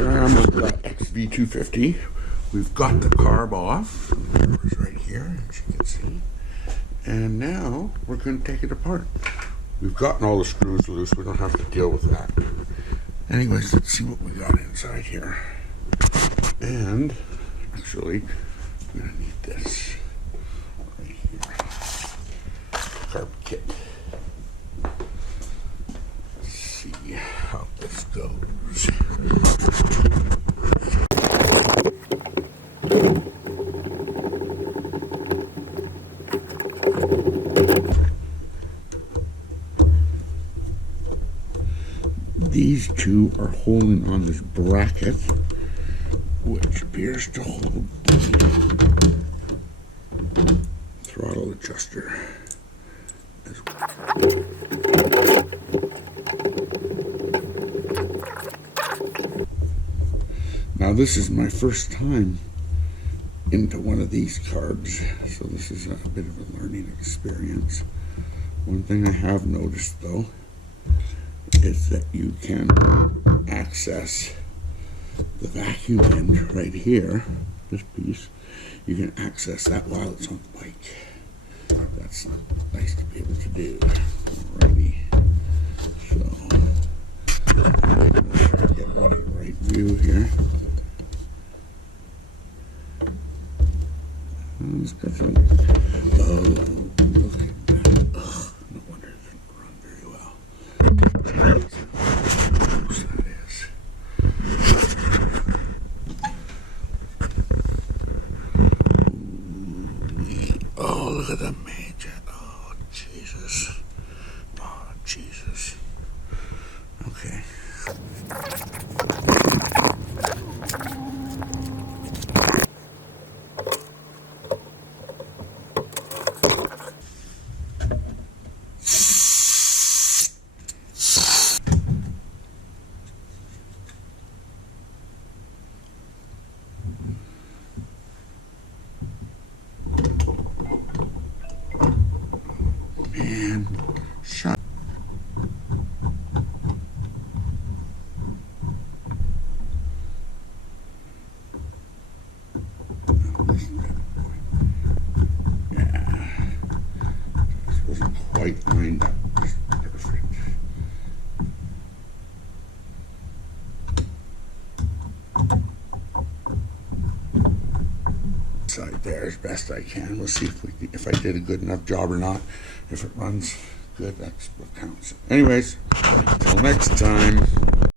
Here I am with the XV250. We've got the carb off. It's right here, as you can see. And now we're going to take it apart. We've gotten all the screws loose. We don't have to deal with that. Anyways, let's see what we got inside here. And actually, I'm going to need this right here. Carb kit. Let's see how this goes. These two are holding on this bracket, which appears to hold the throttle adjuster as well. Now this is my first time into one of these carbs, so this is a bit of a learning experience. One thing I have noticed though is that you can access the vacuum end right here, this piece. You can access that while it's on the bike. That's nice to be able to do. Alrighty. So, get a right view here. It's got some, oh, look at that. Ugh, no wonder it didn't run very well. How close that is. Oh, look at the major. Oh, Jesus. Oh, Jesus. Okay. Man, shut. Yeah, this wasn't quite lined up. Perfect. Side there as best I can. We'll see if I did a good enough job or not. If it runs good, that's what counts. Anyways, until next time.